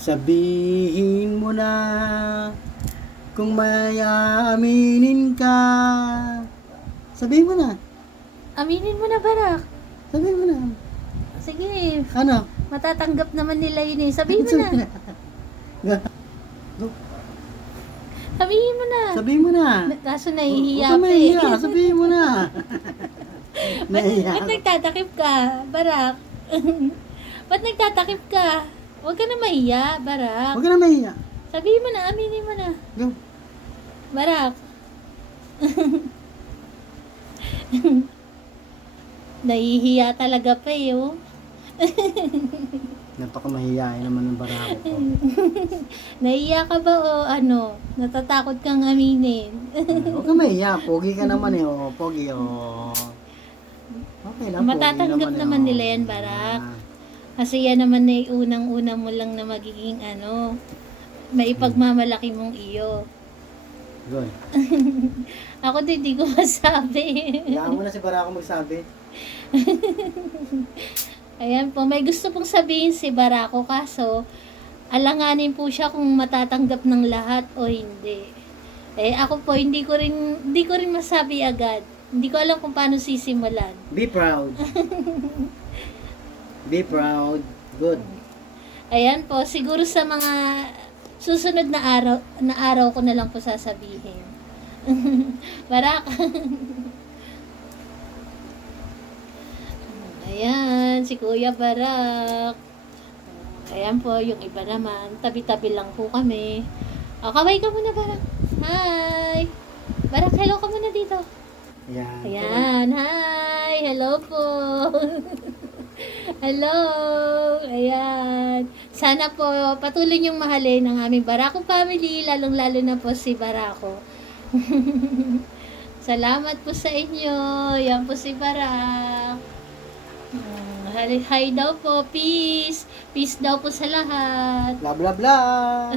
Sabihin mo na kung may aaminin ka. Sabihin mo na. Aminin mo na, Barak. Sabihin mo na. Sige, Ano? matatanggap naman nila yun eh. Sabihin mo na. Sabihin mo na. Sabihin mo na. Kaso Huwag nahihiya ka pa mahihiya. eh. Sabihin mo na. Ba't nagtatakip ka, Barak? Ba't nagtatakip ka? Huwag ka na mahiya, Barak. Huwag ka na mahihiya. Sabihin mo na, aminin mo na. Go. Barak. Nahihiya talaga pa eh, oh. Napakamahiyain naman ng barako ko. Nahiya ka ba o ano? Natatakot kang aminin? Huwag ka mahiya. Pogi ka naman eh. Oh. Pogi. Oh. Okay lang. Matatanggap pogi naman oh. nila yan, Barak. Kasi yan naman na unang-una mo lang na magiging ano, maipagmamalaki mong iyo. Good. Ako din, di ko masabi. Hayaan mo na si Barako magsabi. Ayan po, may gusto pong sabihin si Barako kaso alanganin po siya kung matatanggap ng lahat o hindi. Eh ako po hindi ko rin masabi agad. Hindi ko alam kung paano sisimulan. Be proud. Be proud. Good. Ayan po, siguro sa mga susunod na araw ko na lang po sasabihin. Barak. Ayan, si Kuya Barak. Ayan po, yung iba naman. Tabi-tabi lang po kami. O, kaway ka muna, Barak. Hi! Barak, hello ka muna dito. Ayan. Ayan, hi! Hello po! Hello! Ayan. Sana po patuloy niyong mahalin ang aming Barako family, lalong-lalo na po si Barako. Salamat po sa inyo. Yan po si Barak. Hi daw po. Peace. Peace daw po sa lahat. Blah, blah, blah.